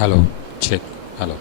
Hello, check. Hello.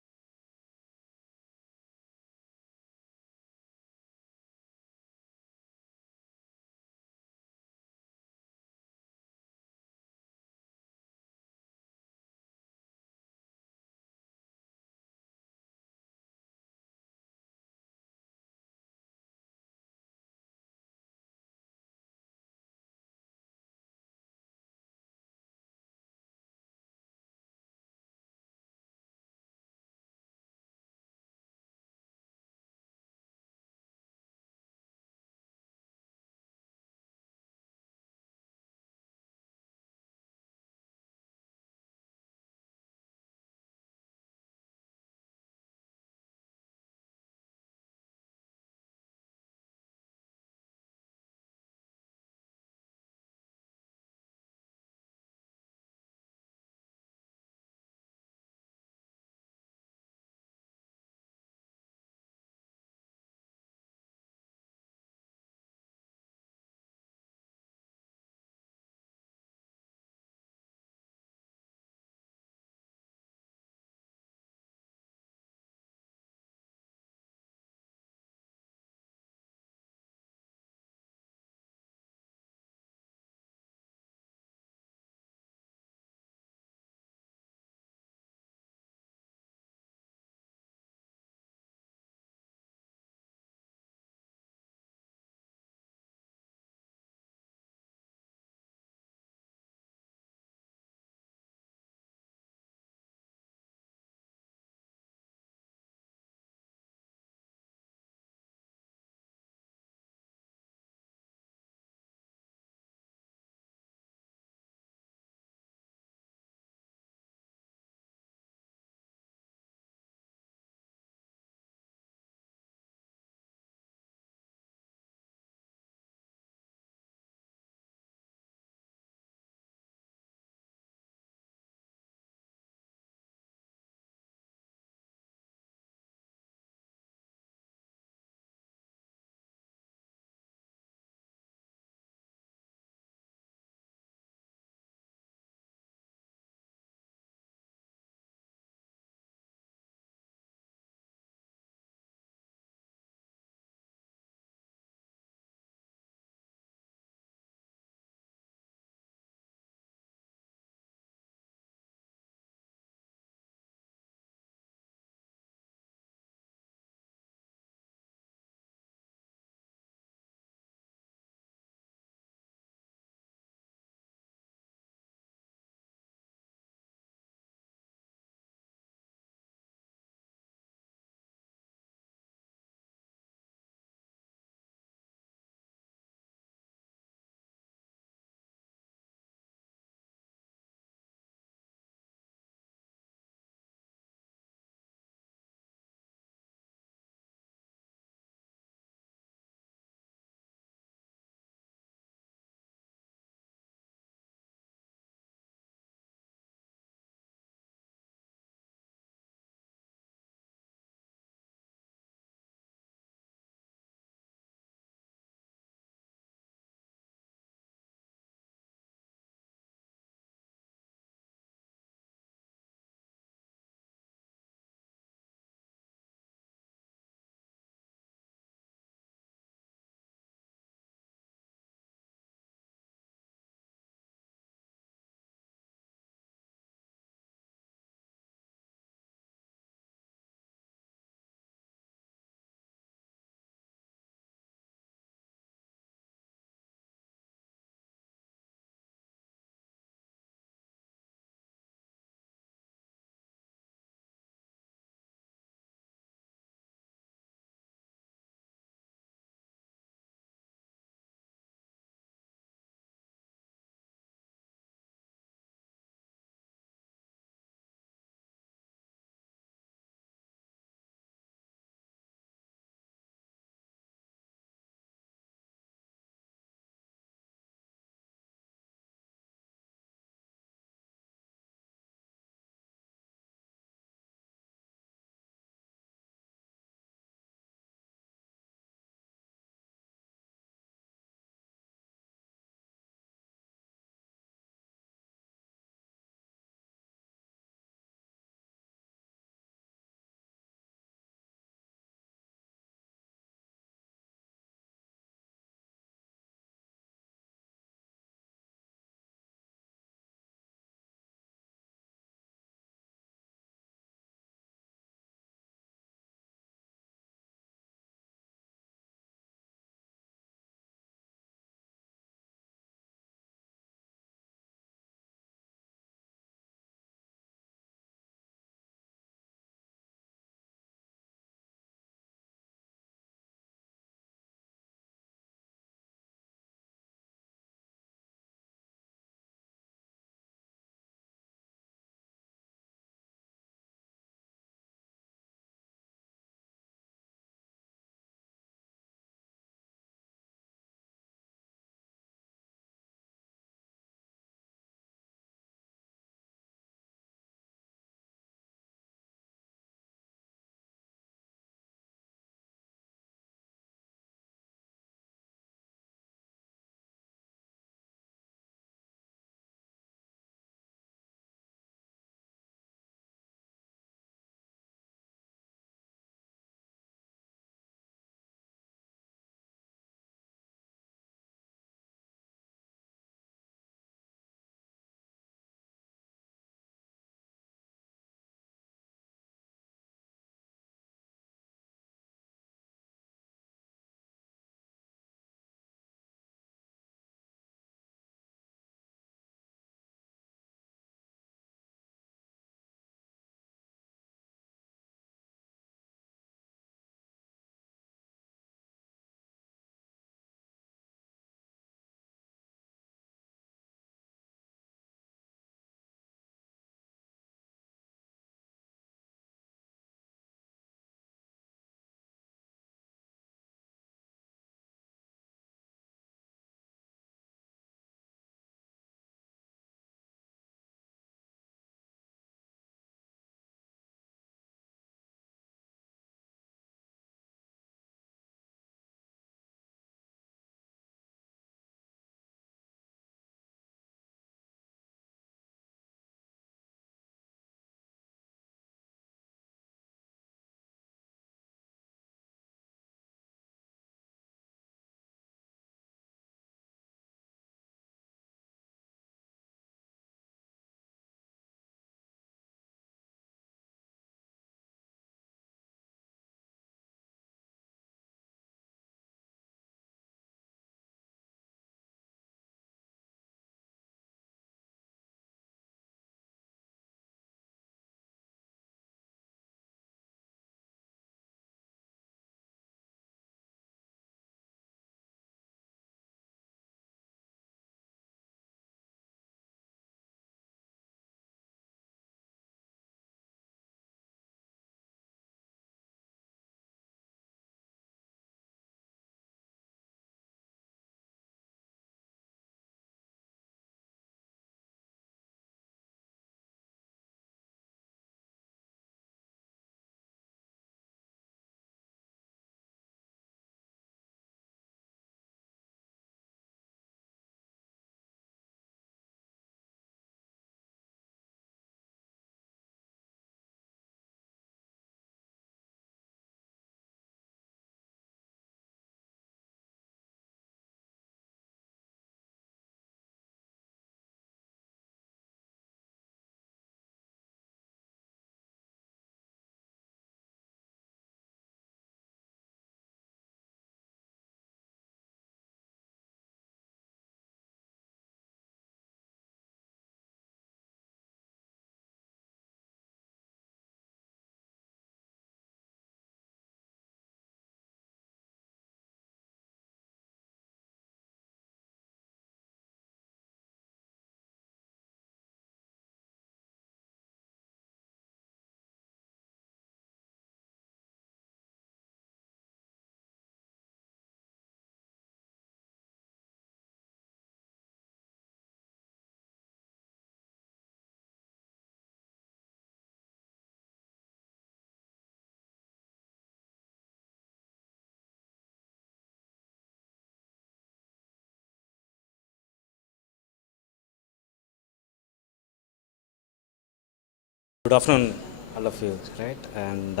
Good afternoon, all of you, right? And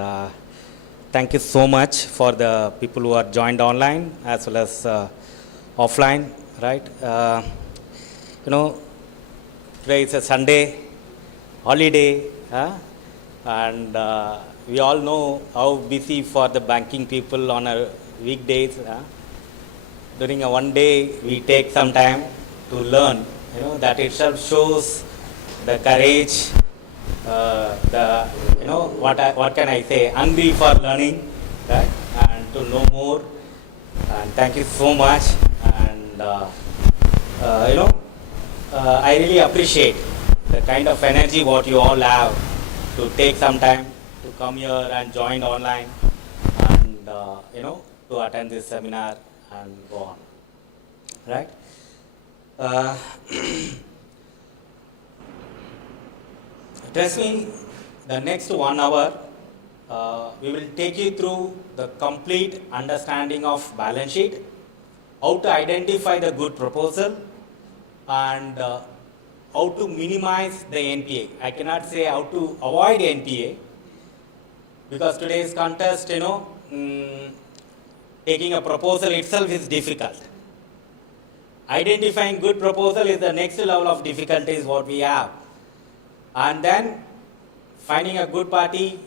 thank you so much for the people who are joined online as well as offline, right? You know, today is a Sunday, holiday, and we all know how busy for the banking people on a weekdays. During a one day, we take some time to learn. That itself shows the courage, the what can I say, hungry for learning, right? And to know more. And thank you so much. And I really appreciate the kind of energy what you all have to take some time to come here and join online and to attend this seminar and go on, right? Trust me, the next 1 hour, we will take you through the complete understanding of balance sheet, how to identify the good proposal, and how to minimize the NPA. I cannot say how to avoid NPA, because today's contest, taking a proposal itself is difficult. Identifying good proposal is the next level of difficulty is what we have. And then finding a good party,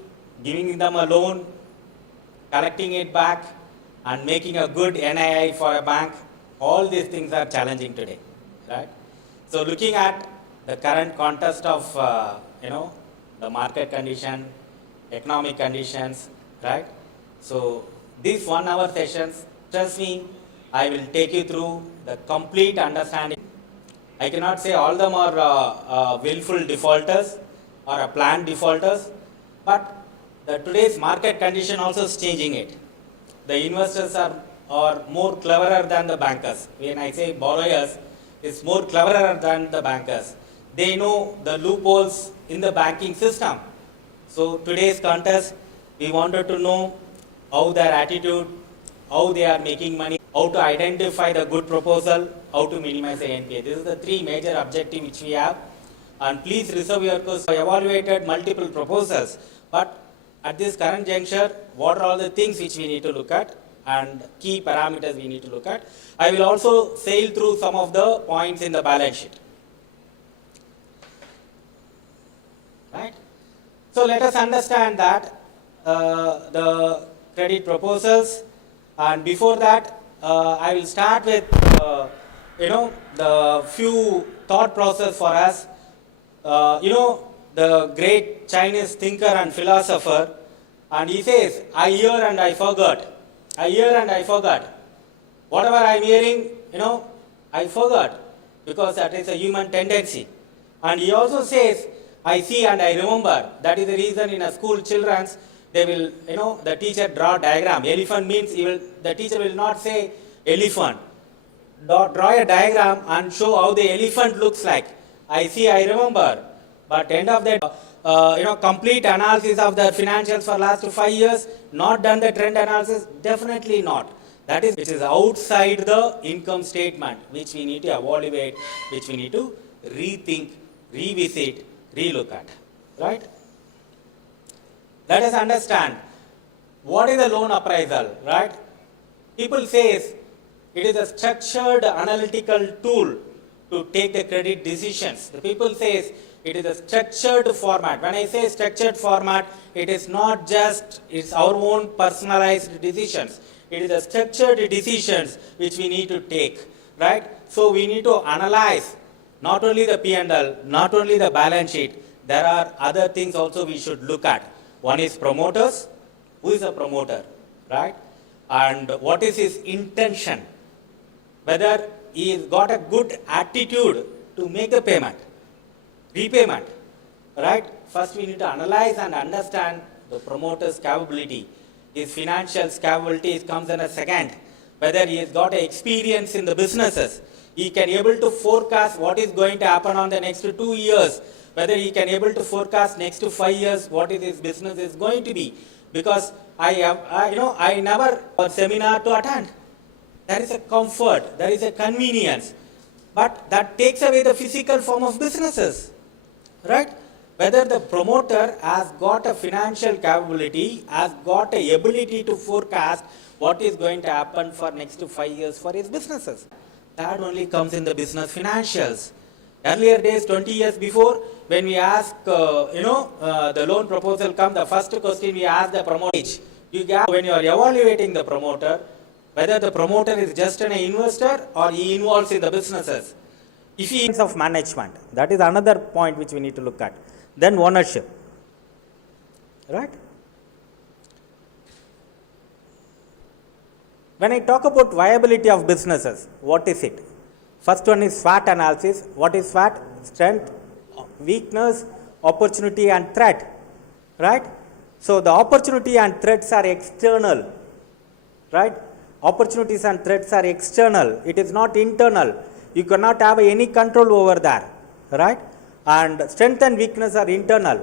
giving them a loan, collecting it back, and making a good NII for a bank, all these things are challenging today, right? So looking at the current context of, the market condition, economic conditions, right? So these 1 hour sessions, trust me, I will take you through the complete understanding. I cannot say all of them are willful defaulters or planned defaulters, but today's market condition also is changing it. The investors are more cleverer than the bankers. When I say borrowers, it's more cleverer than the bankers. They know the loopholes in the banking system. So today's contest, we wanted to know how their attitude, how they are making money, how to identify the good proposal, how to minimize the NPA. This is the three major objectives which we have. And please reserve your course. I evaluated multiple proposals, but at this current juncture, what are all the things which we need to look at and key parameters we need to look at. I will also sail through some of the points in the balance sheet. Right? So let us understand that the credit proposals, and before that, I will start with the few thought process for us. The great Chinese thinker and philosopher, and he says, I hear and I forgot. I hear and I forgot. Whatever I am hearing, I forgot, because that is a human tendency. And he also says, I see and I remember. That is the reason in a school children's, they will, the teacher draw diagram. Elephant means the teacher will not say elephant. Draw a diagram and show how the elephant looks like. I see, I remember. But end of that, complete analysis of the financials for last 5 years, not done the trend analysis, definitely not. That is, which is outside the income statement, which we need to evaluate, which we need to rethink, revisit, relook at, right? Let us understand, what is a loan appraisal, right? People says it is a structured analytical tool to take the credit decisions. The people says it is a structured format. When I say structured format, it is not just, it's our own personalized decisions. It is a structured decisions which we need to take, right? So we need to analyze not only the P&L, not only the balance sheet, there are other things also we should look at. One is promoters. Who is a promoter, right? And what is his intention? Whether he has got a good attitude to make the payment, repayment, right? First we need to analyze and understand the promoter's capability. His financial capability comes in a second. Whether he has got an experience in the businesses, he can able to forecast what is going to happen on the next 2 years. Whether he can able to forecast next 5 years what is his business is going to be. Because I never a seminar to attend. There is a comfort, there is a convenience, but that takes away the physical form of businesses, right? whether the promoter has got a financial capability, has got a ability to forecast what is going to happen for next 5 years for his businesses. That only comes in the business financials. Earlier days, 20 years before, when we ask, the loan proposal come, the first question we ask the promoter, when you are evaluating the promoter, whether the promoter is just an investor or he involves in the businesses. If he is of management, that is another point which we need to look at. Then ownership, right? When I talk about viability of businesses, what is it? First one is SWOT analysis. What is SWOT? Strength, weakness, opportunity and threat, right? So the opportunity and threats are external, right? Opportunities and threats are external. It is not internal. You cannot have any control over that, right? And strength and weakness are internal.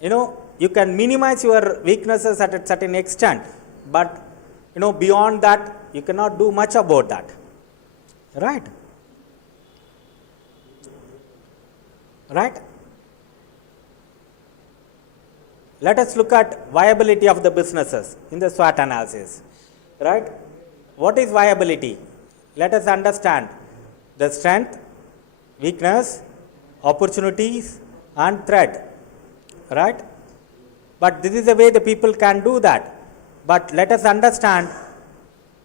You can minimize your weaknesses at a certain extent, but beyond that, you cannot do much about that, right? Right? Let us look at viability of the businesses in the SWOT analysis, right? What is viability? Let us understand the strength, weakness, opportunities and threat, right? But this is the way the people can do that. But let us understand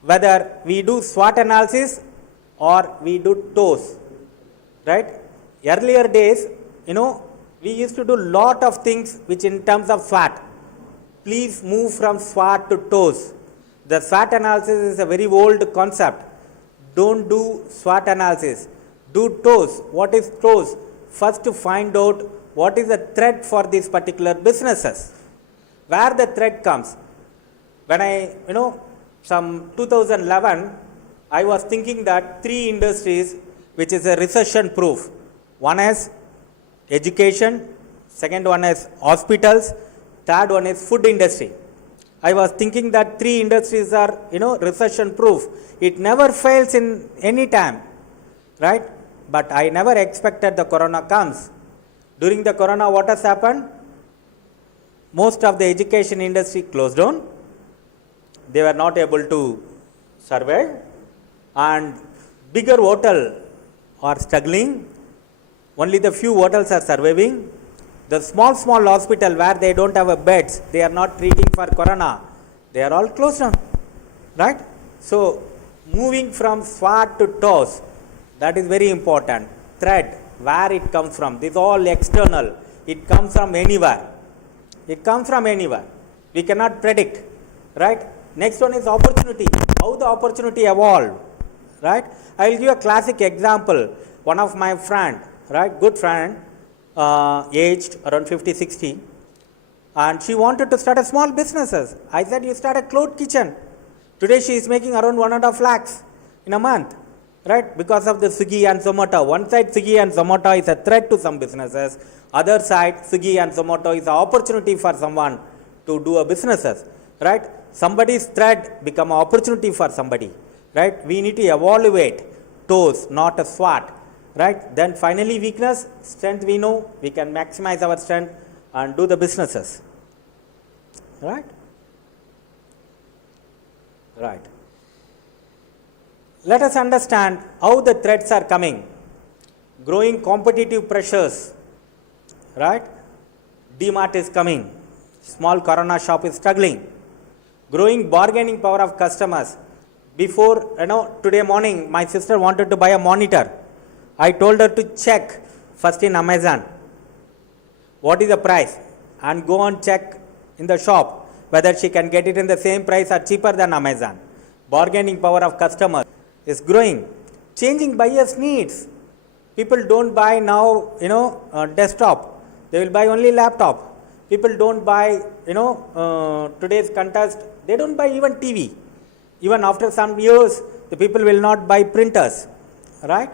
whether we do SWOT analysis or we do TOS, right? Earlier days, we used to do lot of things which in terms of SWOT. Please move from SWOT to TOS. The SWOT analysis is a very old concept. Don't do SWOT analysis. Do TOS. What is TOS? First to find out what is the threat for these particular businesses. Where the threat comes. When some 2011, I was thinking that 3 industries which is a recession proof. One is education, second one is hospitals, third one is food industry. I was thinking that 3 industries are, recession proof. It never fails in any time, right? But I never expected the corona comes. During the corona, what has happened? Most of the education industry closed down. They were not able to survive. And bigger hotel are struggling. Only the few hotels are surviving. The small hospital where they don't have a beds, they are not treating for corona. They are all closed down, right? So, moving from SWOT to TOS, that is very important. Threat, where it comes from. This is all external. It comes from anywhere. It comes from anywhere. We cannot predict, right? Next one is opportunity. How the opportunity evolved, right? I will give a classic example. One of my friend, right, good friend, aged around 50, 60, and she wanted to start a small businesses. I said, you start a cloud kitchen. Today she is making around 1.5 lakhs in a month, right? Because of the Swiggy and Zomato. One side Swiggy and Zomato is a threat to some businesses. Other side Swiggy and Zomato is an opportunity for someone to do a businesses, right? Somebody's threat become an opportunity for somebody, right? We need to evaluate TOS, not a SWOT. Right? Then finally weakness, strength we know, we can maximize our strength and do the businesses. Right? Right. Let us understand how the threats are coming. Growing competitive pressures. Right? DMart is coming. Small corona shop is struggling. Growing bargaining power of customers. Before, today morning my sister wanted to buy a monitor. I told her to check first in Amazon what is the price and go and check in the shop whether she can get it in the same price or cheaper than Amazon. Bargaining power of customers is growing. Changing buyers' needs. People don't buy now, desktop. They will buy only laptop. People don't buy, today's contest, they don't buy even TV. Even after some years, the people will not buy printers, right?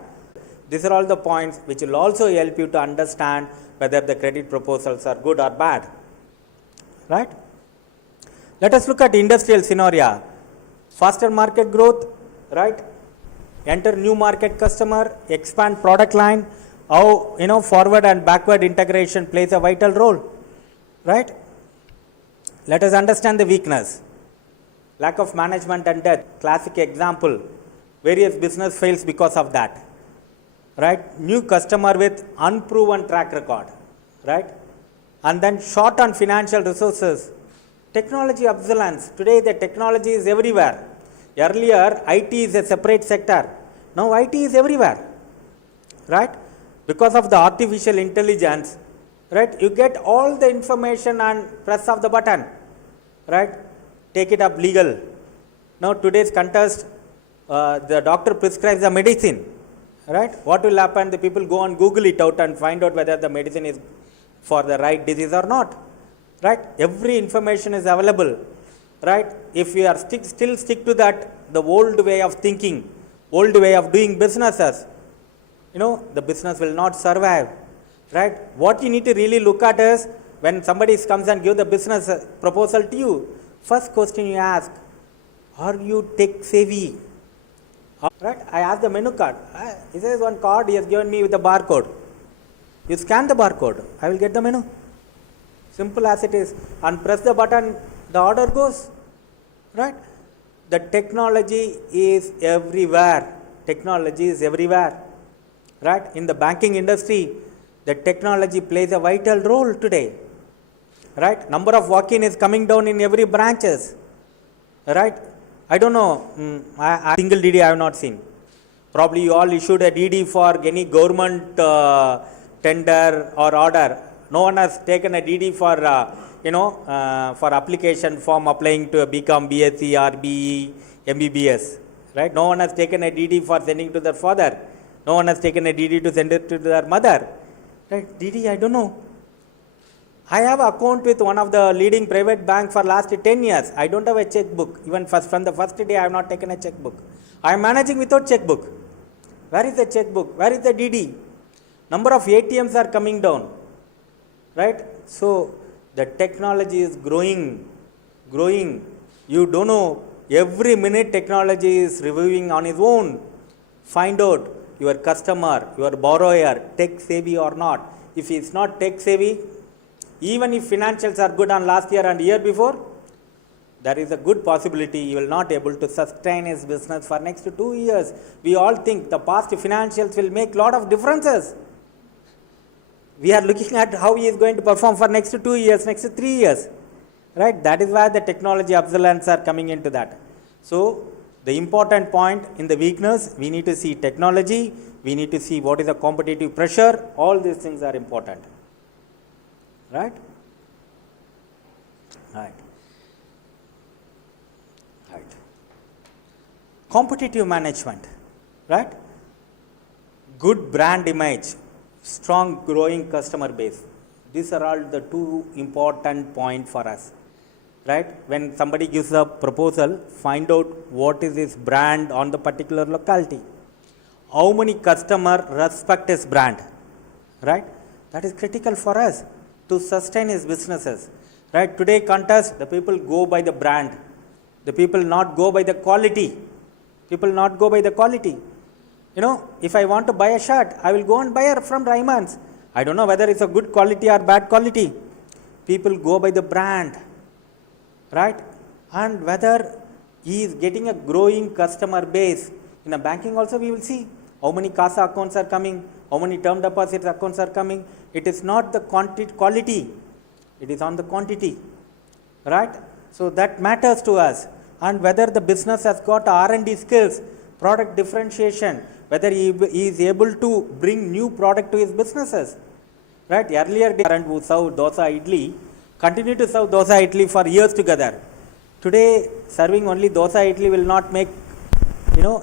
These are all the points which will also help you to understand whether the credit proposals are good or bad, right? Let us look at industrial scenario. Faster market growth, right? Enter new market customer, expand product line, how, forward and backward integration plays a vital role, right? Let us understand the weakness. Lack of management and debt, classic example. Various business fails because of that, right? New customer with unproven track record, right? And then short on financial resources. Technology obsolescence. Today the technology is everywhere. Earlier, IT is a separate sector. Now IT is everywhere, right? Because of the artificial intelligence, right? You get all the information and press of the button, right? Take it up legal. Now today's contest, the doctor prescribes the medicine, right? What will happen? The people go and Google it out and find out whether the medicine is for the right disease or not, right? Every information is available, right? If we are still stick to that, the old way of thinking, old way of doing businesses, the business will not survive, right? What you need to really look at is when somebody comes and give the business proposal to you, first question you ask, are you tech savvy? Right? I ask the menu card. He says one card he has given me with the barcode. You scan the barcode, I will get the menu. Simple as it is. And press the button, the order goes. Right? The technology is everywhere. Technology is everywhere. Right? In the banking industry, the technology plays a vital role today. Right? Number of walk-in is coming down in every branches. Right? I don't know, single DD I have not seen. Probably you all issued a DD for any government tender or order. No one has taken a DD for, for application form applying to a BCom, BSc or BE, MBBS. Right? No one has taken a DD for sending to their father. No one has taken a DD to send it to their mother. Right? DD, I don't know. I have an account with one of the leading private bank for last 10 years. I don't have a checkbook. Even from the first day I have not taken a checkbook. I am managing without checkbook. Where is the checkbook? Where is the DD? Number of ATMs are coming down. Right? So, the technology is growing. You don't know, every minute technology is reviewing on its own. Find out your customer, your borrower, tech savvy or not. If he is not tech savvy, even if financials are good on last year and year before, there is a good possibility he will not able to sustain his business for next 2 years. We all think the past financials will make lot of differences. We are looking at how he is going to perform for next 2 years, next 3 years. Right? That is why the technology obsolescence are coming into that. So, the important point in the weakness, we need to see technology, we need to see what is the competitive pressure, all these things are important. Right? Right. Competitive management, right? Good brand image, strong growing customer base. These are all the two important points for us, right? When somebody gives a proposal, find out what is his brand on the particular locality. How many customers respect his brand, right? That is critical for us to sustain his businesses, right? Today contest, the people go by the brand. The people not go by the quality. People not go by the quality. If I want to buy a shirt, I will go and buy it from Raymond's. I don't know whether it's a good quality or bad quality. People go by the brand, right? And whether he is getting a growing customer base. In a banking also we will see how many CASA accounts are coming, how many term deposits accounts are coming. It is not the quality, it is on the quantity, right? So that matters to us. And whether the business has got R&D skills, product differentiation, whether he is able to bring new product to his businesses, right? Earlier, who served dosa idli, continue to serve dosa idli for years together. Today, serving only dosa idli will not make,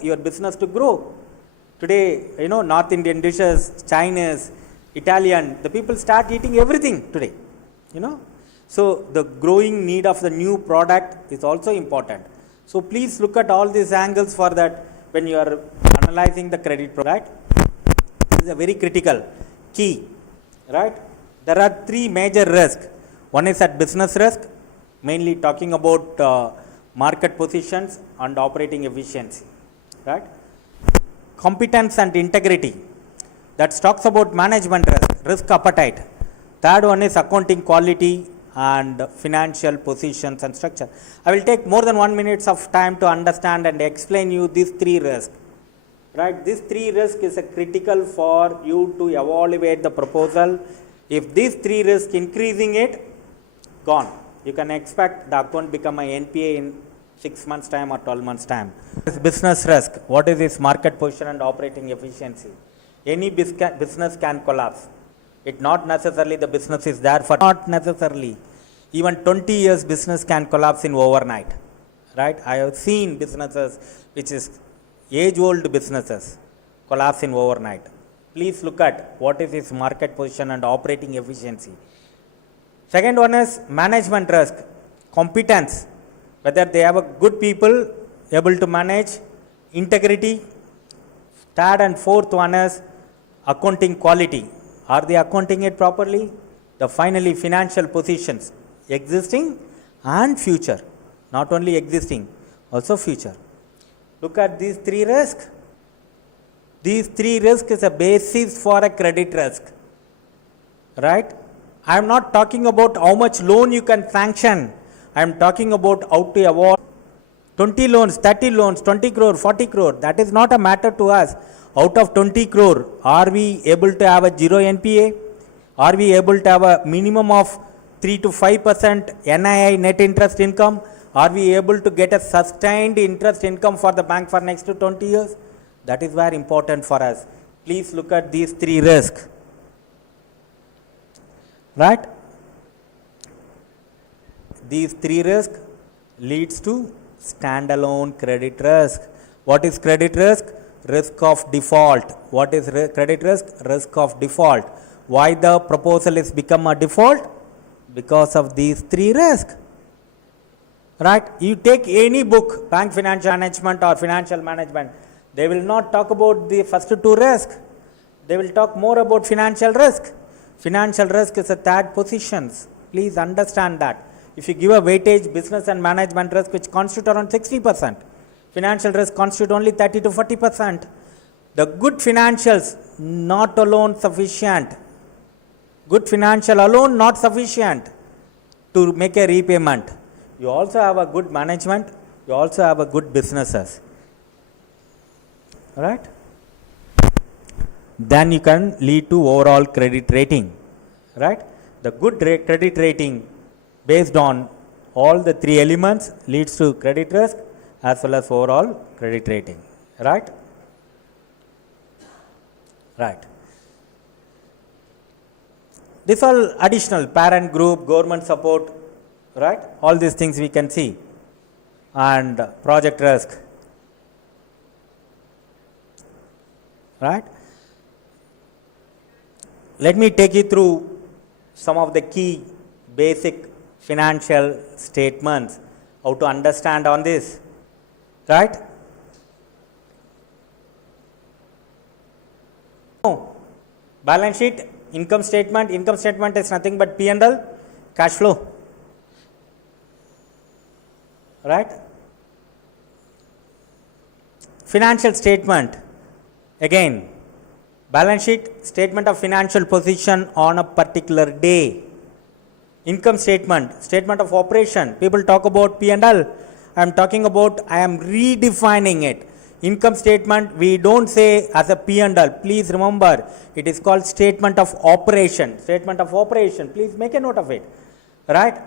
your business to grow. Today, North Indian dishes, Chinese, Italian, the people start eating everything today, So, the growing need of the new product is also important. So, please look at all these angles for that when you are analyzing the credit product. This is a very critical key, right? There are three major risks. One is at business risk, mainly talking about market positions and operating efficiency, right? Competence and integrity. that talks about management risk appetite. Third one is accounting quality and financial positions and structure. I will take more than 1 minute of time to understand and explain you these three risks. Right, these three risks is a critical for you to evaluate the proposal. If these three risks increasing it, gone. You can expect the account become a NPA in 6 months time or 12 months time. This business risk, what is this market position and operating efficiency? Any business can collapse. It not necessarily the business is there for, not necessarily. Even 20 years business can collapse in overnight. Right, I have seen businesses which is age-old businesses collapse in overnight. Please look at what is its market position and operating efficiency. Second one is management risk, competence, whether they have a good people able to manage, integrity. Third and fourth one is accounting quality. Are they accounting it properly? The finally financial positions, existing and future, not only existing, also future. Look at these three risks. These three risks is a basis for a credit risk. Right? I am not talking about how much loan you can sanction. I am talking about how to avoid 20 loans, 30 loans, 20 crore, 40 crore. That is not a matter to us. Out of 20 crore, are we able to have a zero NPA? Are we able to have a minimum of 3 to 5% NII net interest income? Are we able to get a sustained interest income for the bank for next to 20 years? That is very important for us. Please look at these three risks. Right? These three risks leads to standalone credit risk. What is credit risk? Risk of default. What is credit risk? Risk of default. Why the proposal is become a default? Because of these three risks. Right? You take any book, bank financial management or financial management, they will not talk about the first two risks. They will talk more about financial risk. Financial risk is a third position. Please understand that. If you give a weightage, business and management risk which constitute around 60%, financial risk constitute only 30 to 40%. The good financials not alone sufficient. Good financial alone not sufficient to make a repayment. You also have a good management, you also have a good businesses. Right? Then you can lead to overall credit rating. Right? The good credit rating based on all the three elements leads to credit risk as well as overall credit rating. Right? Right. This all additional parent group, government support, right? All these things we can see. And project risk. Right? Let me take you through some of the key basic financial statements, how to understand on this. Right? Balance sheet, income statement is nothing but P&L, cash flow. Right? Financial statement, again, balance sheet, statement of financial position on a particular day. Income statement, statement of operation. People talk about P&L. I am talking about, I am redefining it. Income statement, we don't say as a P&L. Please remember, it is called statement of operation. Statement of operation. Please make a note of it. Right?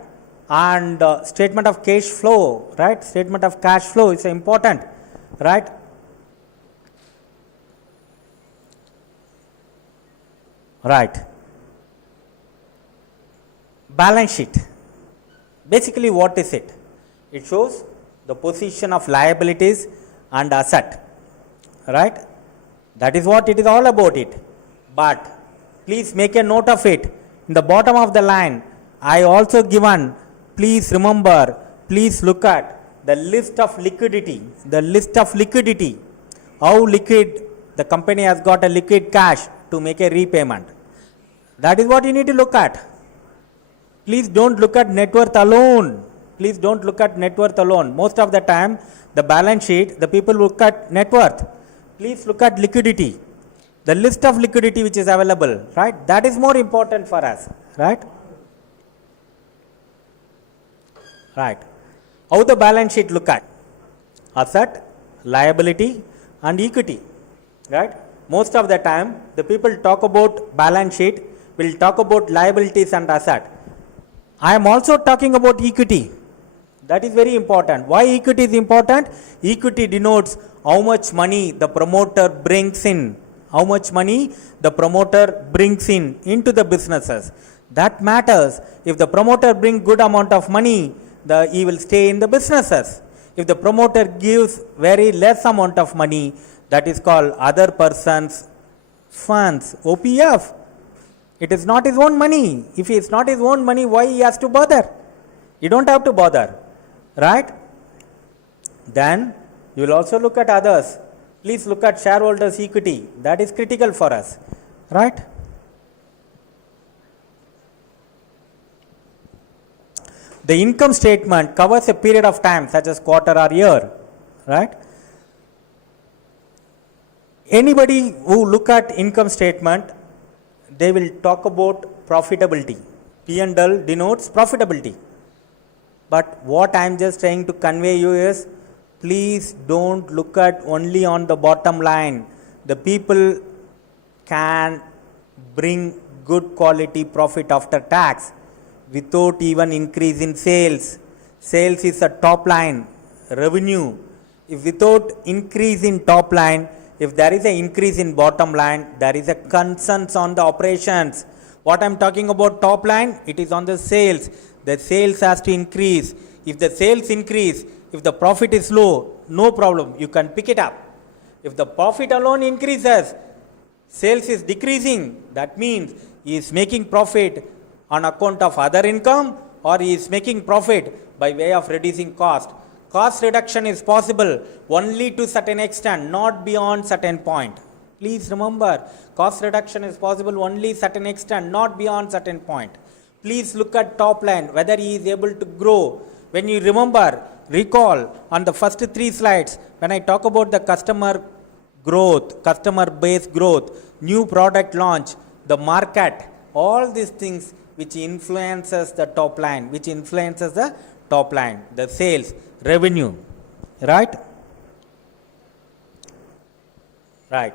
And statement of cash flow. Right? Statement of cash flow is important. Right? Right. Balance sheet. Basically, what is it? It shows the position of liabilities and asset. Right? That is what it is all about it. But please make a note of it. In the bottom of the line, I also given, please remember, please look at the list of liquidity. The list of liquidity. How liquid the company has got a liquid cash to make a repayment. That is what you need to look at. Please don't look at net worth alone. Please don't look at net worth alone. Most of the time, the balance sheet, the people look at net worth. Please look at liquidity. the list of liquidity which is available, right? That is more important for us, right? Right. How the balance sheet look at? Asset, liability and equity, right? Most of the time the people talk about balance sheet will talk about liabilities and asset. I am also talking about equity. That is very important. Why equity is important? Equity denotes how much money the promoter brings in. How much money the promoter brings in into the businesses. That matters. If the promoter brings good amount of money, he will stay in the businesses. If the promoter gives very less amount of money, that is called other person's funds, OPF. It is not his own money. If it is not his own money, why he has to bother? You don't have to bother, right? Then you will also look at others. Please look at shareholders' equity. That is critical for us, right? The income statement covers a period of time such as quarter or year, right? Anybody who look at income statement, they will talk about profitability. P&L denotes profitability. But what I am just trying to convey you is, please don't look at only on the bottom line. The people can bring good quality profit after tax without even increase in sales. Sales is a top line, revenue. If without increase in top line, if there is an increase in bottom line, there is a concerns on the operations. What I am talking about top line, it is on the sales. The sales has to increase. If the sales increase, if the profit is low, no problem, you can pick it up. If the profit alone increases, sales is decreasing, that means he is making profit on account of other income, or he is making profit by way of reducing cost. Cost reduction is possible only to certain extent, not beyond certain point. Please remember, cost reduction is possible only certain extent, not beyond certain point. Please look at top line, whether he is able to grow. When you remember, recall on the first 3 slides, when I talk about the customer growth, customer base growth, new product launch, the market, all these things which influences the top line, the sales, revenue, right? Right.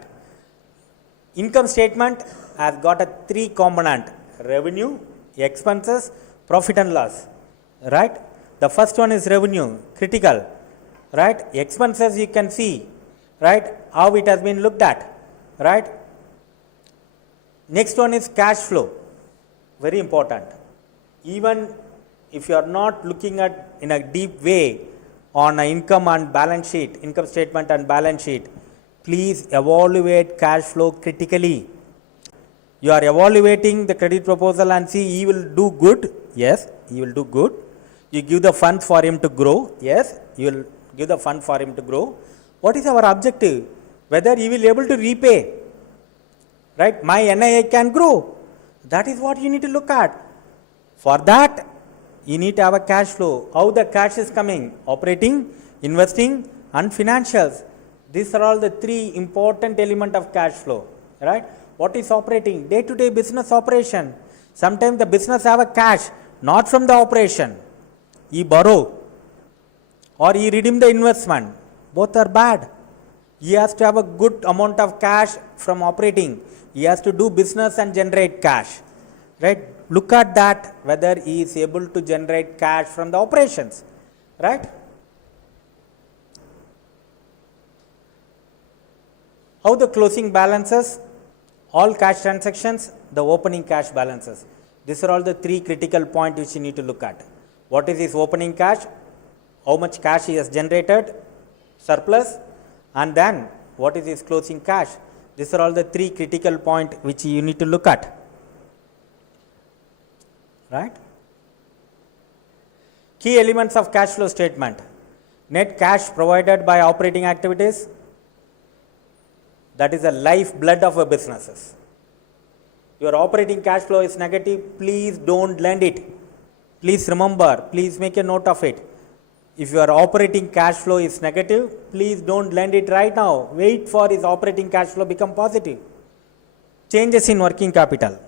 Income statement has got a 3 component: revenue, expenses, profit and loss, right? The first one is revenue, critical, right? Expenses you can see, right, how it has been looked at, right? Next one is cash flow, very important. Even if you are not looking at in a deep way on a income and balance sheet, income statement and balance sheet, please evaluate cash flow critically. You are evaluating the credit proposal and see he will do good. Yes, he will do good. You give the funds for him to grow. Yes, you will give the fund for him to grow. What is our objective? Whether he will able to repay. Right? My NII can grow. That is what you need to look at. For that, you need to have a cash flow. How the cash is coming? Operating, investing and financials. These are all the 3 important elements of cash flow. Right? What is operating? Day-to-day business operation. Sometimes the business have a cash, not from the operation. He borrow or he redeem the investment. Both are bad. He has to have a good amount of cash from operating. He has to do business and generate cash. Right? Look at that, whether he is able to generate cash from the operations. Right? How the closing balances? All cash transactions, the opening cash balances. These are all the 3 critical points which you need to look at. What is his opening cash? How much cash he has generated, surplus, and then what is his closing cash? These are all the 3 critical points which you need to look at. Right? Key elements of cash flow statement: net cash provided by operating activities. That is the lifeblood of a businesses. Your operating cash flow is negative, please don't lend it. Please remember, please make a note of it. If your operating cash flow is negative, please don't lend it right now. Wait for his operating cash flow become positive. changes in working capital.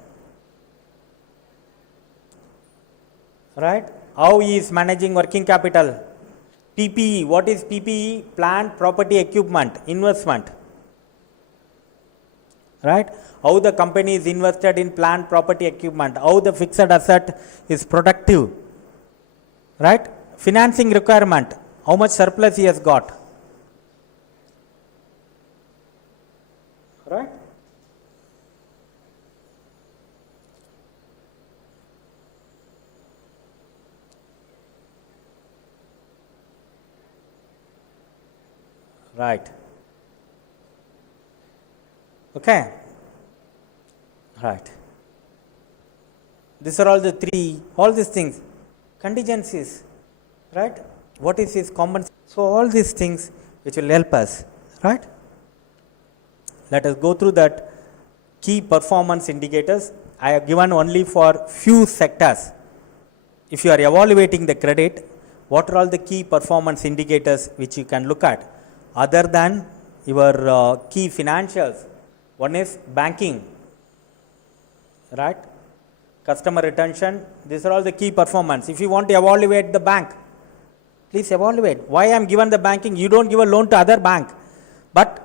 Right? How he is managing working capital. PPE, what is PPE? Plant, property, equipment, investment. Right? How the company is invested in plant, property, equipment, how the fixed asset is productive. Right? Financing requirement, how much surplus he has got. Right? Right. Okay. Right. These are all the three, all these things, contingencies, right? What is his compensation? So all these things which will help us, right? Let us go through that key performance indicators. I have given only for few sectors. If you are evaluating the credit, what are all the key performance indicators which you can look at other than your key financials? One is banking, right? Customer retention, these are all the key performance. If you want to evaluate the bank, please evaluate. Why I am given the banking? You don't give a loan to other bank. But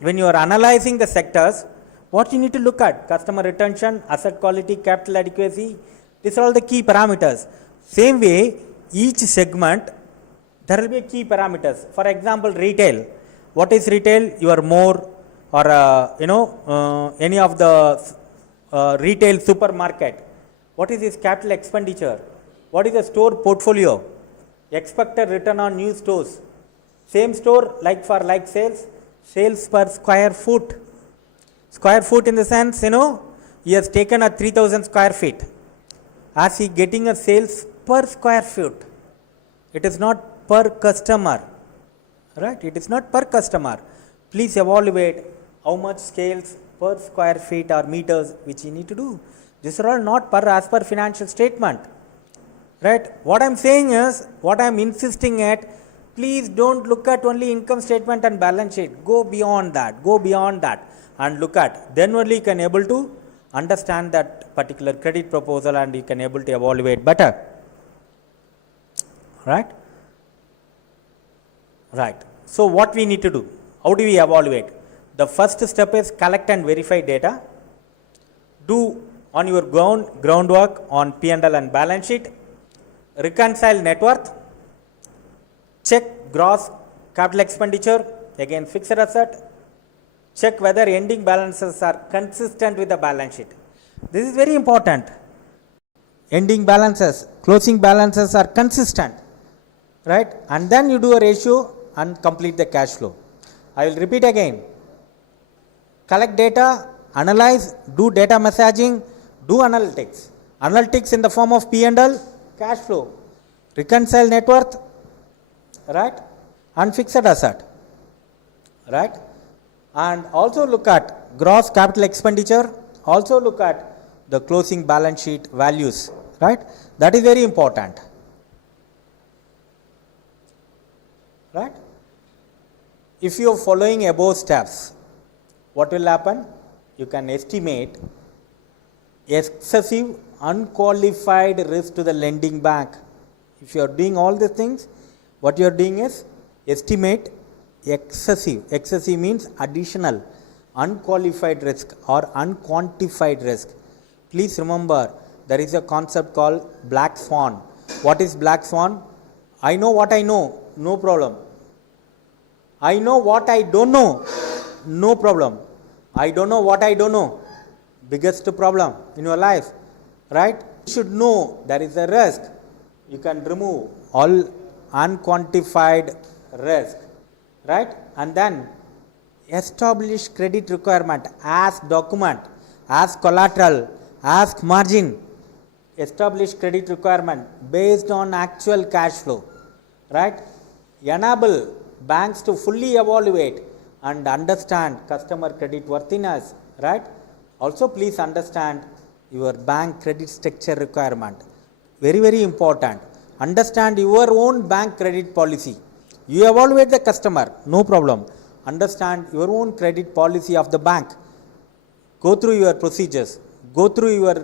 when you are analyzing the sectors, what you need to look at? Customer retention, asset quality, capital adequacy, these are all the key parameters. Same way, each segment, there will be key parameters. For example, retail. What is retail? Your more or any of the retail supermarket. What is his capital expenditure? What is the store portfolio? Expected return on new stores. Same store, like for like sales, sales per square foot. Square foot in the sense, he has taken a 3000 square feet. As he getting a sales per square foot. It is not per customer. Right? It is not per customer. Please evaluate how much scales per square feet or meters which you need to do. These are all not as per financial statement. Right? What I am saying is, what I am insisting at, please don't look at only income statement and balance sheet. Go beyond that. Go beyond that and look at. Then only you can able to understand that particular credit proposal and you can able to evaluate better. Right? Right. So what we need to do? How do we evaluate? The first step is collect and verify data. Do on your groundwork on P&L and balance sheet. Reconcile net worth. Check gross capital expenditure, again fixed asset. Check whether ending balances are consistent with the balance sheet. This is very important. Ending balances, closing balances are consistent. Right? And then you do a ratio and complete the cash flow. I will repeat again. Collect data, analyze, do data messaging, do analytics. Analytics in the form of P&L, cash flow. Reconcile net worth, right? And fixed asset, right? And also look at gross capital expenditure, also look at the closing balance sheet values, right? That is very important. Right? If you are following above steps, what will happen? You can estimate excessive unqualified risk to the lending bank. If you are doing all these things, what you are doing is estimate excessive. Excessive means additional, unqualified risk or unquantified risk. Please remember, there is a concept called black swan. What is black swan? I know what I know, no problem. I know what I don't know, no problem. I don't know what I don't know, biggest problem in your life, right? You should know there is a risk. You can remove all unquantified risk, right? And then establish credit requirement, ask document, ask collateral, ask margin. Establish credit requirement based on actual cash flow, right? Enable banks to fully evaluate and understand customer credit worthiness, right? Also please understand your bank credit structure requirement. Very, very important. Understand your own bank credit policy. You evaluate the customer, no problem. Understand your own credit policy of the bank. go through your procedures, go through your,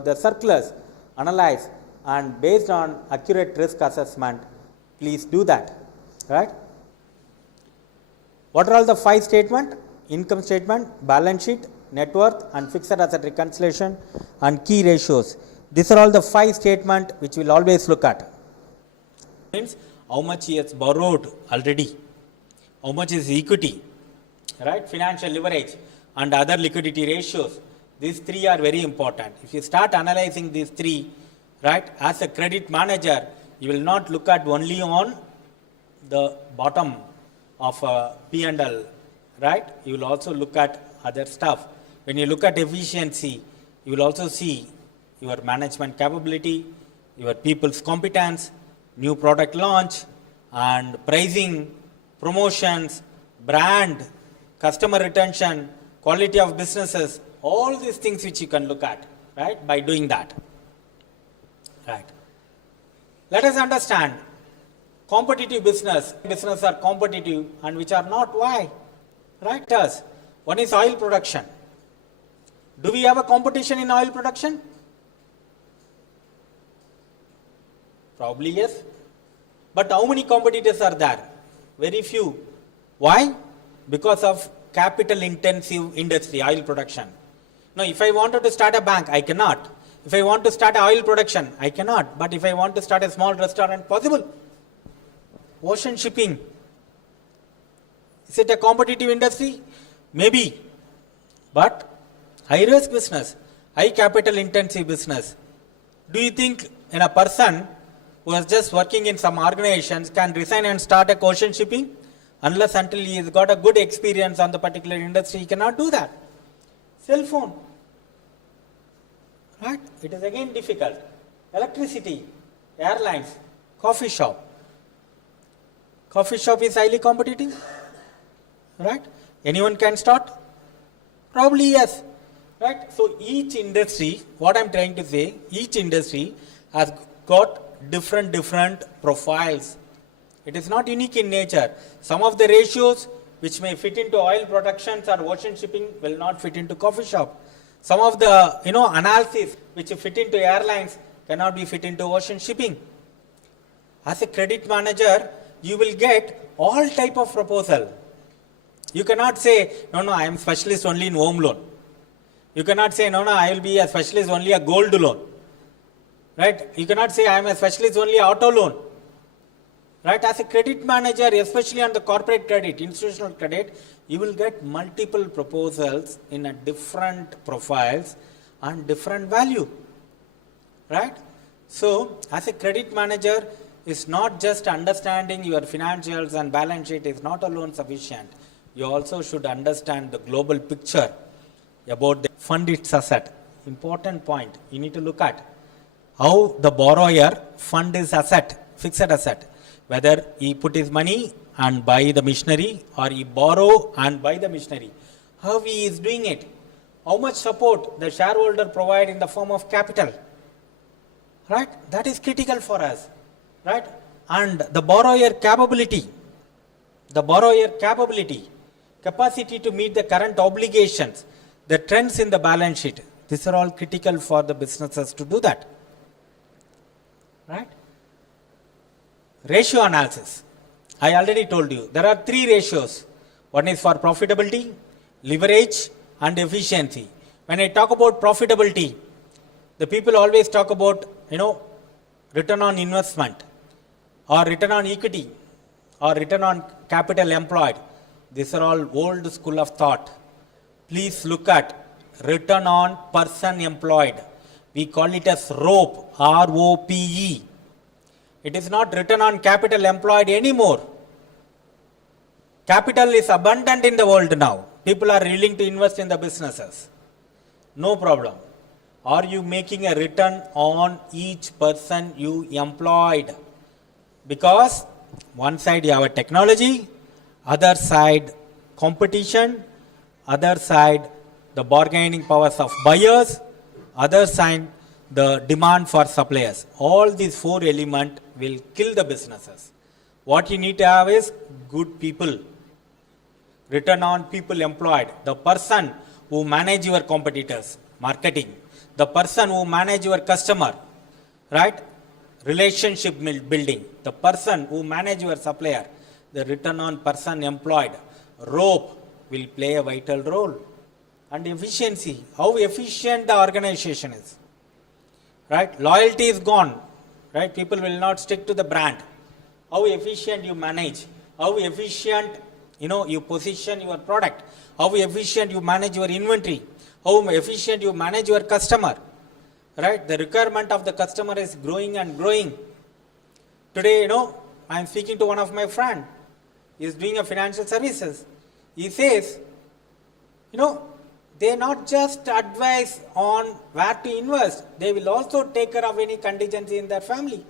the circulars, analyze, and based on accurate risk assessment, please do that, right? What are all the 5 statements? Income statement, balance sheet, net worth, and fixed asset reconciliation, and key ratios. These are all the 5 statements which we'll always look at. Means how much he has borrowed already, how much is equity, right? Financial leverage and other liquidity ratios. These 3 are very important. If you start analyzing these 3, right, as a credit manager, you will not look at only on the bottom of a P&L, right? You will also look at other stuff. When you look at efficiency, you will also see your management capability, your people's competence, new product launch, and pricing, promotions, brand, customer retention, quality of businesses, all these things which you can look at, right, by doing that. Right. Let us understand competitive business are competitive and which are not. Why? Right? One is oil production. Do we have a competition in oil production? Probably yes. But how many competitors are there? Very few. Why? Because of capital intensive industry, oil production. Now, if I wanted to start a bank, I cannot. If I want to start oil production, I cannot. But if I want to start a small restaurant, possible. Ocean shipping. Is it a competitive industry? Maybe. But high risk business, high capital intensive business. Do you think a person who is just working in some organizations can resign and start a ocean shipping? Unless until he has got a good experience on the particular industry, he cannot do that. Cell phone. Right? It is again difficult. Electricity, airlines, coffee shop. Coffee shop is highly competitive. Right? Anyone can start? Probably yes. Right? So each industry, what I am trying to say, each industry has got different profiles. It is not unique in nature. Some of the ratios which may fit into oil productions or ocean shipping will not fit into coffee shop. Some of the analysis which fit into airlines cannot be fit into ocean shipping. As a credit manager, you will get all type of proposal. You cannot say, no, I am specialist only in home loan. You cannot say, no, I will be a specialist only a gold loan. Right? You cannot say, I am a specialist only auto loan. Right? As a credit manager, especially on the corporate credit, institutional credit, you will get multiple proposals in a different profiles and different value. Right? So, as a credit manager, it's not just understanding your financials and balance sheet is not alone sufficient. You also should understand the global picture about the fund its asset. Important point you need to look at. How the borrower fund his asset, fixed asset. Whether he put his money and buy the machinery or he borrow and buy the machinery. How he is doing it. How much support the shareholder provide in the form of capital. Right? That is critical for us. Right? And the borrower capability. Capacity to meet the current obligations. The trends in the balance sheet. These are all critical for the businesses to do that. Right? Ratio analysis. I already told you, there are 3 ratios. One is for profitability, leverage, and efficiency. When I talk about profitability, the people always talk about, return on investment, or return on equity, or return on capital employed. These are all old school of thought. Please look at return on person employed. We call it as ROPE, R-O-P-E. It is not return on capital employed anymore. Capital is abundant in the world now. People are willing to invest in the businesses. No problem. Are you making a return on each person you employed? Because one side you have a technology, other side competition, other side the bargaining powers of buyers, other side the demand for suppliers. All these 4 elements will kill the businesses. What you need to have is good people. Return on people employed. The person who manage your competitors, marketing. The person who manage your customer, right? Relationship building. The person who manage your supplier, the return on person employed, rope will play a vital role. And efficiency, how efficient the organization is, right? Loyalty is gone, right? People will not stick to the brand. How efficient you manage, how efficient, you position your product, how efficient you manage your inventory, how efficient you manage your customer, right? The requirement of the customer is growing and growing. Today, I am speaking to one of my friend. He is doing a financial services. He says, they not just advise on where to invest, they will also take care of any contingency in their family.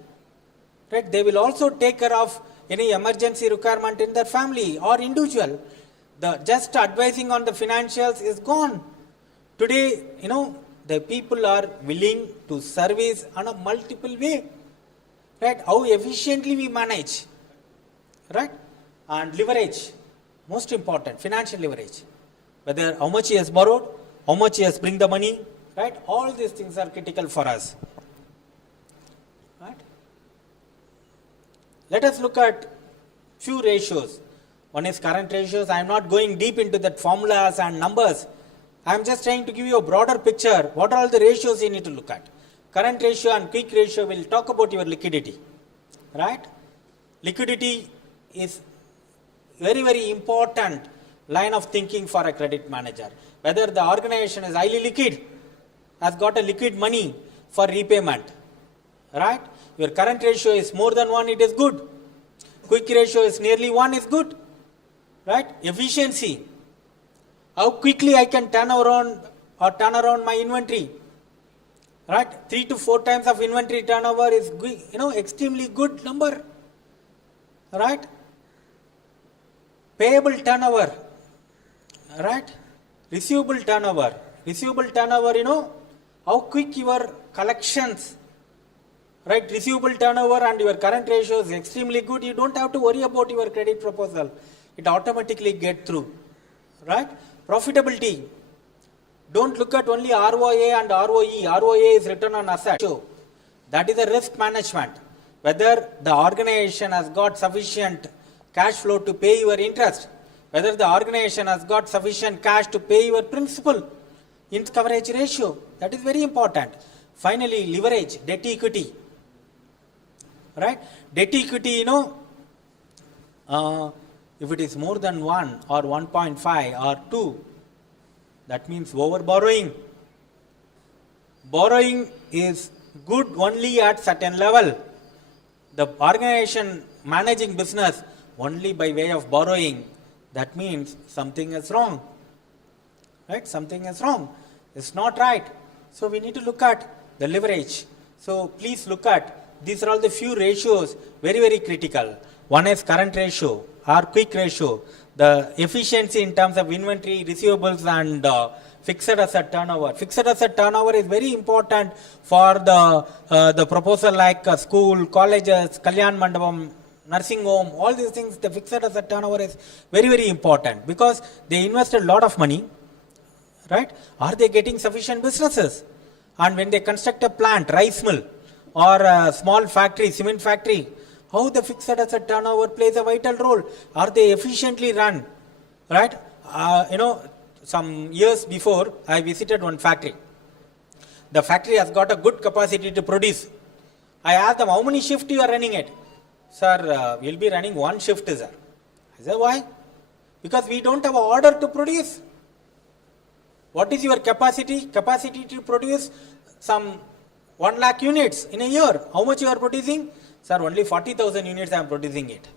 Right? They will also take care of any emergency requirement in their family or individual. The just advising on the financials is gone. Today, the people are willing to service on a multiple way. Right? How efficiently we manage. Right? And leverage. Most important, financial leverage. Whether how much he has borrowed, how much he has bring the money, right? All these things are critical for us. Right? Let us look at few ratios. One is current ratios. I am not going deep into that formulas and numbers. I am just trying to give you a broader picture. What are all the ratios you need to look at? Current ratio and quick ratio will talk about your liquidity. Right? Liquidity is very, very important line of thinking for a credit manager. Whether the organization is highly liquid, has got a liquid money for repayment. Right? Your current ratio is more than 1, it is good. Quick ratio is nearly 1 is good. Right? Efficiency. How quickly I can turn around my inventory. Right? 3 to 4 times of inventory turnover is extremely good number. Right? Payable turnover. Right? Receivable turnover. How quick your collections. Right? Receivable turnover and your current ratio is extremely good. You don't have to worry about your credit proposal. It automatically get through. Right? Profitability. Don't look at only ROA and ROE. ROA is return on asset. That is a risk management. Whether the organization has got sufficient cash flow to pay your interest, whether the organization has got sufficient cash to pay your principal, interest coverage ratio, that is very important. Finally, leverage, debt equity. Right? Debt equity, if it is more than 1 or 1.5 or 2, that means over borrowing. Borrowing is good only at certain level. The organization managing business only by way of borrowing, that means something is wrong. Right? Something is wrong. It's not right. So we need to look at the leverage. So please look at, these are all the few ratios, very, very critical. One is current ratio or quick ratio. The efficiency in terms of inventory, receivables and fixed asset turnover. Fixed asset turnover is very important for the proposal like school, colleges, Kalyan Mandapam, nursing home, all these things. The fixed asset turnover is very, very important because they invested a lot of money. Right? Are they getting sufficient businesses? And when they construct a plant, rice mill or a small factory, cement factory, how the fixed asset turnover plays a vital role. Are they efficiently run? Right? Some years before, I visited one factory. The factory has got a good capacity to produce. I asked them, how many shifts you are running it? Sir, we'll be running 1 shift, sir. I said, why? Because we don't have an order to produce. What is your capacity? Capacity to produce some 1 lakh units in a year. How much you are producing? Sir, only 40,000 units I am producing it.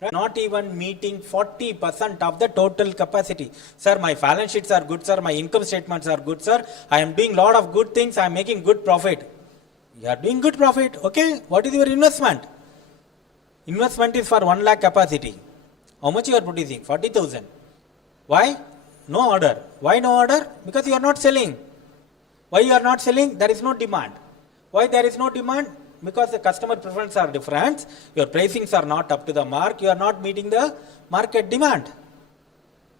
Right? Not even meeting 40% of the total capacity. Sir, my balance sheets are good, sir. My income statements are good, sir. I am doing lot of good things. I am making good profit. You are doing good profit. Okay. What is your investment? Investment is for 1 lakh capacity. How much you are producing? 40,000. Why? No order. Why no order? Because you are not selling. Why you are not selling? There is no demand. Why there is no demand? Because the customer preferences are different. Your pricings are not up to the mark. You are not meeting the market demand.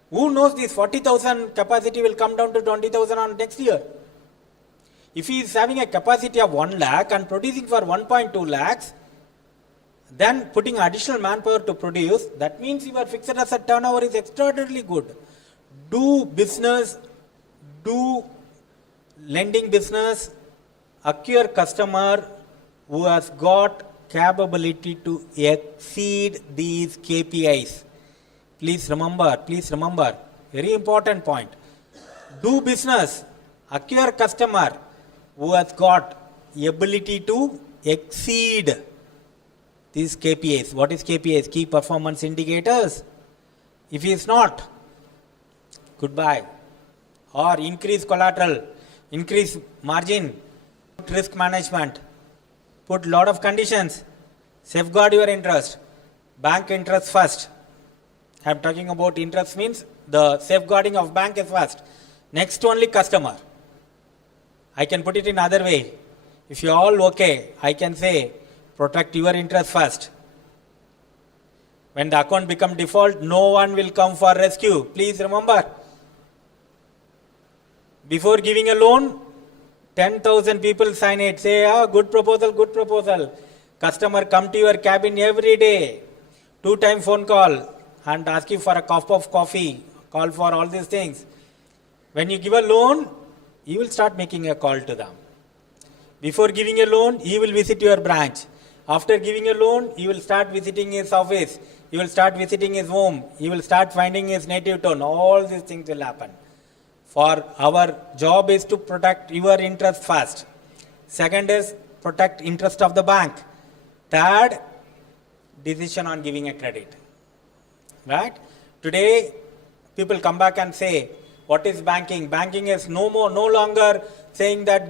Who knows this 40,000 capacity will come down to 20,000 on next year? If he is having a capacity of 1 lakh and producing for 1.2 lakhs, then putting additional manpower to produce, that means your fixed asset turnover is extraordinarily good. Do business, do lending business, acquire customer who has got capability to exceed these KPIs. Please remember, very important point. Do business, acquire customer who has got ability to exceed these KPIs. What is KPIs? Key performance indicators. If he is not, goodbye. Or increase collateral, increase margin, put risk management, put lot of conditions, safeguard your interest, bank interest first. I am talking about interest means the safeguarding of bank is first. Next only customer. I can put it in other way. If you are all okay, I can say protect your interest first. When the account become default, no one will come for rescue. Please remember. Before giving a loan, 10,000 people sign it. Say, good proposal, good proposal. Customer come to your cabin every day. 2-time phone call and ask you for a cup of coffee. Call for all these things. When you give a loan, you will start making a call to them. Before giving a loan, he will visit your branch. After giving a loan, he will start visiting his office. He will start visiting his home. He will start finding his native town. All these things will happen. For our job is to protect your interest first. Second is protect interest of the bank. Third, decision on giving a credit. Right? Today, people come back and say, what is banking? Banking is no longer saying that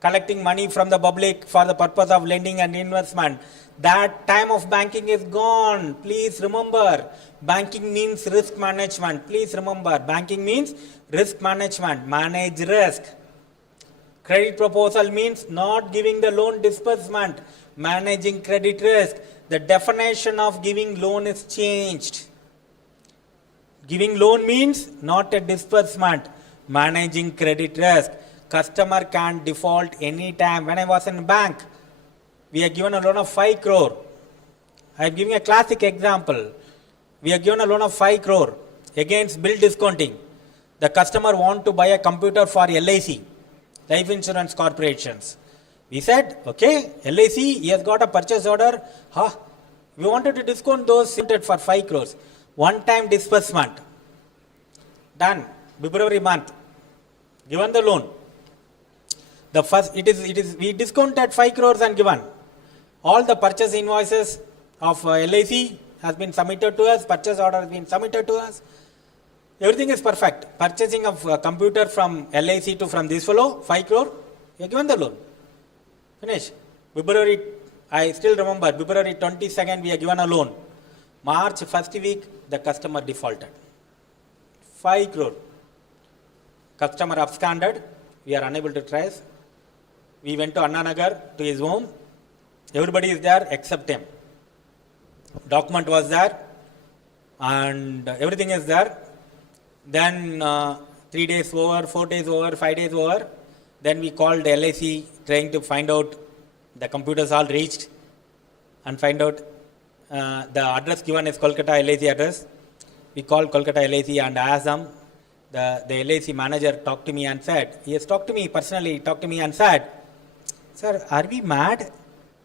collecting money from the public for the purpose of lending and investment. That time of banking is gone. Please remember, banking means risk management. Please remember, banking means risk management. Manage risk. Credit proposal means not giving the loan disbursement. Managing credit risk. The definition of giving loan is changed. Giving loan means not a disbursement. Managing credit risk. Customer can default any time. When I was in bank, we are given a loan of 5 crore. I am giving a classic example. We are given a loan of 5 crore against bill discounting. The customer want to buy a computer for LIC, Life Insurance Corporations. We said, okay, LIC, he has got a purchase order. We wanted to discount those for 5 crores. One-time disbursement. Done. February month. Given the loan. The first, we discounted 5 crores and given. All the purchase invoices of LIC has been submitted to us. Purchase order has been submitted to us. Everything is perfect. Purchasing of a computer from LIC to from this fellow, 5 crore, we have given the loan. Finish. February, I still remember, February 22nd, we have given a loan. March first week, the customer defaulted. 5 crore. Customer absconded. We are unable to trace. We went to Anna Nagar, to his home. Everybody is there except him. Document was there and everything is there. Then 3 days over, 4 days over, 5 days over. Then we called LIC trying to find out the computers all reached and find out the address given is Kolkata LIC address. We called Kolkata LIC and asked them. The LIC manager talked to me and said, he has talked to me personally, talked to me and said, sir, are we mad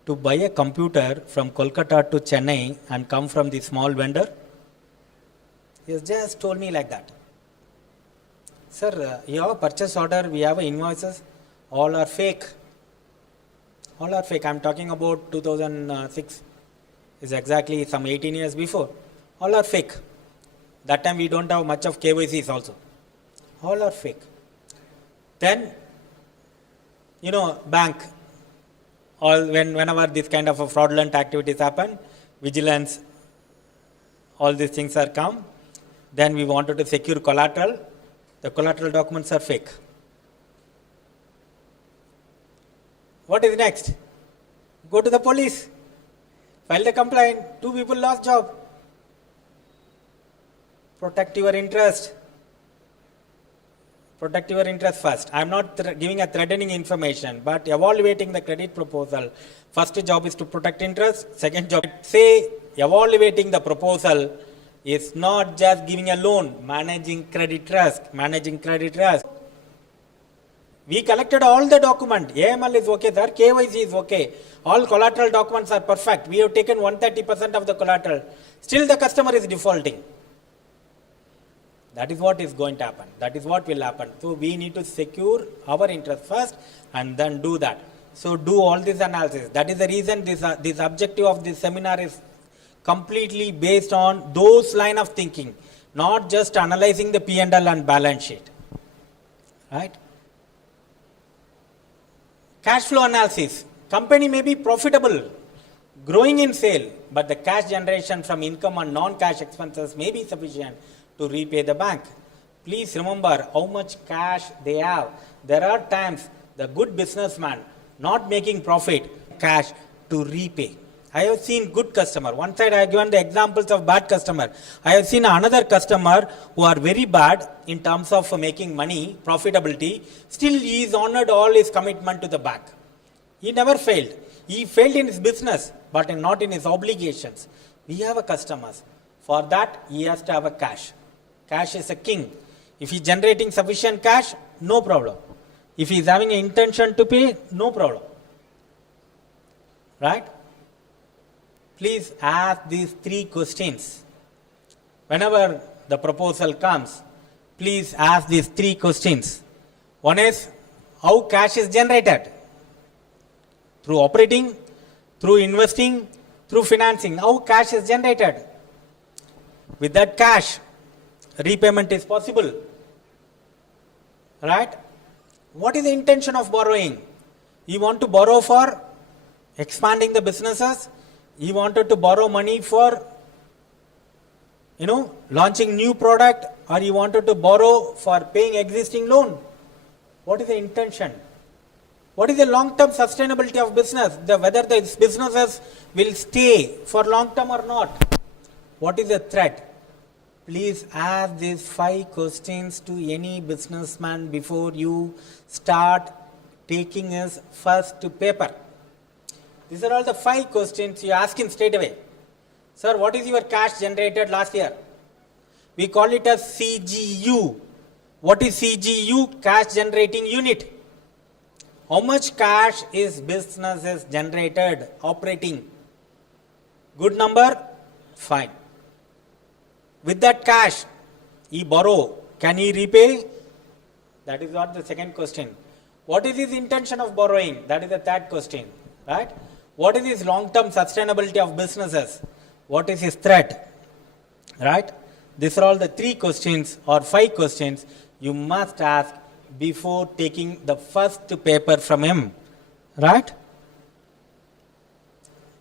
to buy a computer from Kolkata to Chennai and come from the small vendor? He has just told me like that. Sir, you have a purchase order, we have invoices, all are fake. All are fake. I am talking about 2006. Is exactly some 18 years before. All are fake. That time we don't have much of KYCs also. All are fake. Then, bank, whenever this kind of a fraudulent activities happen, vigilance, all these things are come. Then we wanted to secure collateral. The collateral documents are fake. What is next? Go to the police. File the complaint. 2 people lost job. Protect your interest. Protect your interest first. I am not giving a threatening information, but evaluating the credit proposal. First job is to protect interest. Second job, say evaluating the proposal is not just giving a loan, managing credit risk. Managing credit risk. We collected all the document. AML is okay, sir. KYC is okay. All collateral documents are perfect. We have taken 130% of the collateral. Still the customer is defaulting. That is what is going to happen. That is what will happen. So we need to secure our interest first and then do that. So do all this analysis. That is the reason this objective of this seminar is completely based on those line of thinking, not just analyzing the P&L and balance sheet. Right? Cash flow analysis. Company may be profitable, growing in sale, but the cash generation from income and non-cash expenses may be sufficient to repay the bank. Please remember how much cash they have. There are times the good businessman not making profit, cash to repay. I have seen good customer. One side I have given the examples of bad customer. I have seen another customer who are very bad in terms of making money, profitability. Still he is honored all his commitment to the bank. He never failed. He failed in his business, but not in his obligations. We have a customers. For that, he has to have a cash. Cash is a king. If he is generating sufficient cash, no problem. If he is having an intention to pay, no problem. Right? Please ask these three questions. Whenever the proposal comes, please ask these three questions. One is, how cash is generated? Through operating, through investing, through financing. How cash is generated? With that cash, repayment is possible. Right? What is the intention of borrowing? You want to borrow for expanding the businesses? He wanted to borrow money for, launching new product, or he wanted to borrow for paying existing loan. What is the intention? What is the long-term sustainability of business? Whether the businesses will stay for long term or not. What is the threat? Please ask these 5 questions to any businessman before you start taking his first paper. These are all the 5 questions you ask him straight away. Sir, what is your cash generated last year? We call it as CGU. What is CGU? Cash generating unit. How much cash is businesses generated operating? Good number? Fine. With that cash, he borrow. Can he repay? That is what the second question. What is his intention of borrowing? That is the third question. Right? What is his long-term sustainability of businesses? What is his threat? Right? These are all the 3 questions or 5 questions you must ask before taking the first paper from him. Right?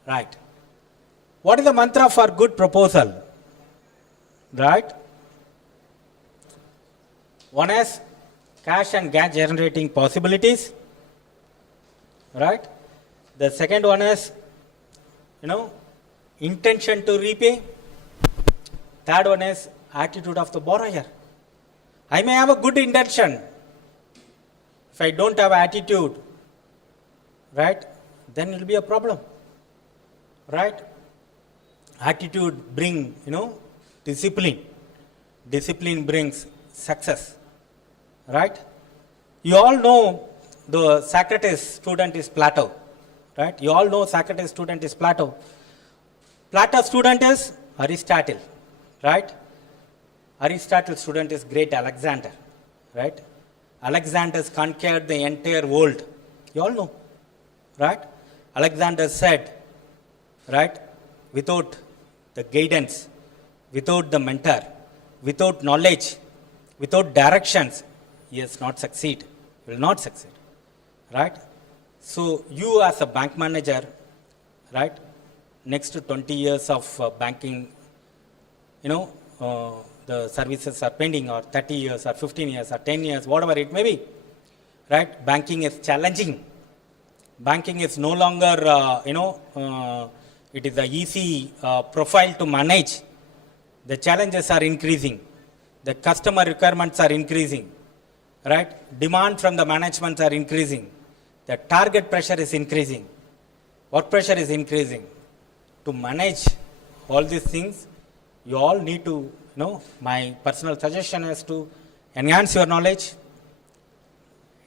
Right. What is the mantra for good proposal? Right? One is cash and cash generating possibilities. Right? The second one is, intention to repay. Third one is attitude of the borrower. I may have a good intention. If I don't have attitude, right, then it will be a problem. Right? Attitude bring, discipline. Discipline brings success. Right? You all know the Socrates student is Plato. Right? You all know Socrates student is Plato. Plato's student is Aristotle. Right? Aristotle's student is great Alexander. Right? Alexander's conquered the entire world. You all know. Right? Alexander said, right, without the guidance, without the mentor, without knowledge, without directions, he has not succeed. Will not succeed. Right? So you as a bank manager, right, next to 20 years of banking, the services are pending, or 30 years or 15 years or 10 years, whatever it may be. Right? Banking is challenging. Banking is no longer, it is a easy profile to manage. The challenges are increasing. the customer requirements are increasing, right? Demand from the management are increasing. The target pressure is increasing. Work pressure is increasing. To manage all these things, you all need to, my personal suggestion is to enhance your knowledge,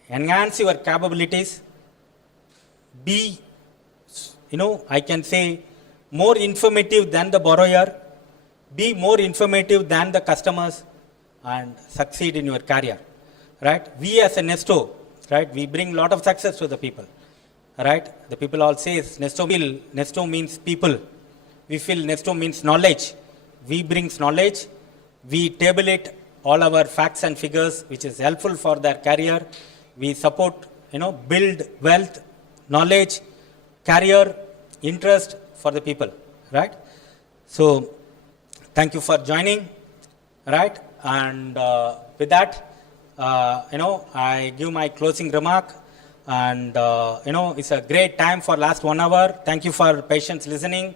enhance your capabilities, be, I can say, more informative than the borrower, be more informative than the customers, and succeed in your career, right? We as a Nesto, right, we bring a lot of success to the people, right? The people all say Nesto means people. We feel Nesto means knowledge. We bring knowledge. We table it, all our facts and figures, which is helpful for their career. We support, build wealth, knowledge, career, interest for the people, right? So, thank you for joining, right? And with that, I give my closing remark. And, it's a great time for last 1 hour. Thank you for patience listening.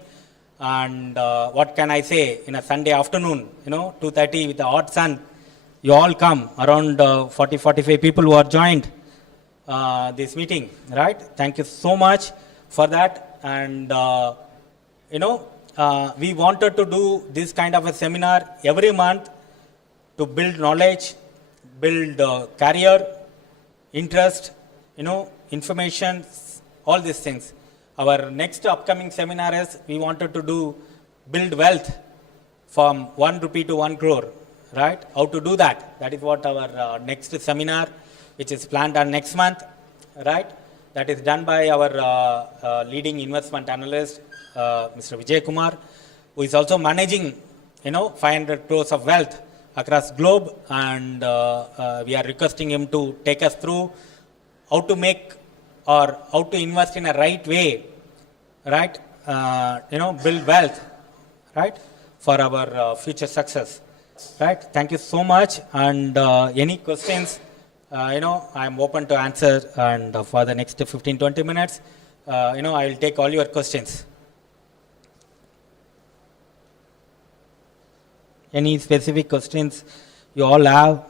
And what can I say, in a Sunday afternoon, 2:30 with the hot sun, you all come, around 40, 45 people who are joined this meeting, right? Thank you so much for that. And, we wanted to do this kind of a seminar every month to build knowledge, build career, interest, information, all these things. Our next upcoming seminar is, we wanted to do build wealth from 1 rupee to 1 crore, right? How to do that? That is what our next seminar, which is planned on next month, right? That is done by our leading investment analyst, Mr. Vijay Kumar, who is also managing, 500 crores of wealth across globe. And we are requesting him to take us through how to make or how to invest in a right way, right? Build wealth, right? For our future success, right? Thank you so much. And any questions, I'm open to answer. And for the next 15, 20 minutes, I will take all your questions. Any specific questions you all have?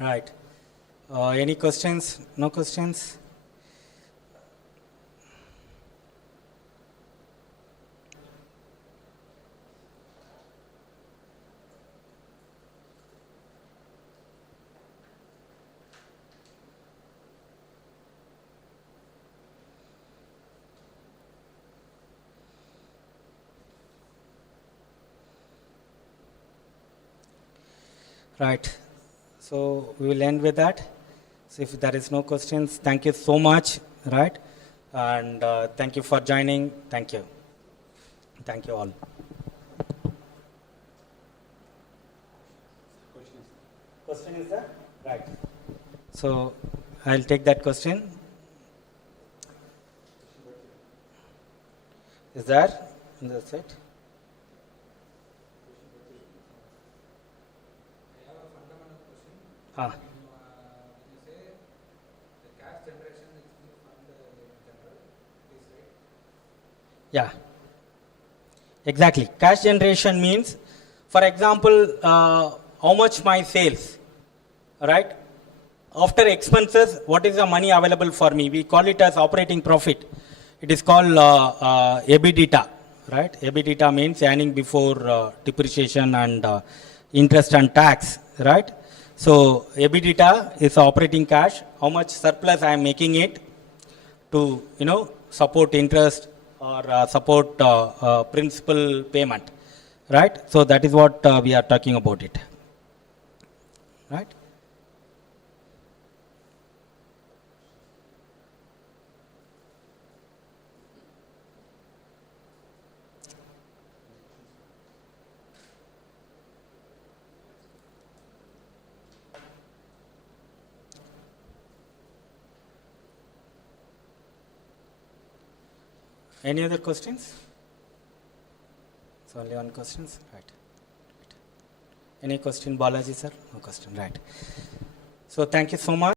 Right. Any questions? No questions? Right. So we will end with that. So if there is no questions, thank you so much, right? And thank you for joining. Thank you. Thank you all. Question is there? Right. So I'll take that question. Is there in the set? Ah. You say the cash generation is from the general, is right? Yeah. Exactly. Cash generation means, for example, how much my sales, right? After expenses, what is the money available for me? We call it as operating profit. It is called EBITDA, right? EBITDA means earning before depreciation and interest and tax, right? So EBITDA is operating cash. How much surplus I am making it to, support interest or support principal payment, right? So that is what we are talking about it, right? Any other questions? It's only one questions, right? Any question, Balaji sir? No question, right? So thank you so much.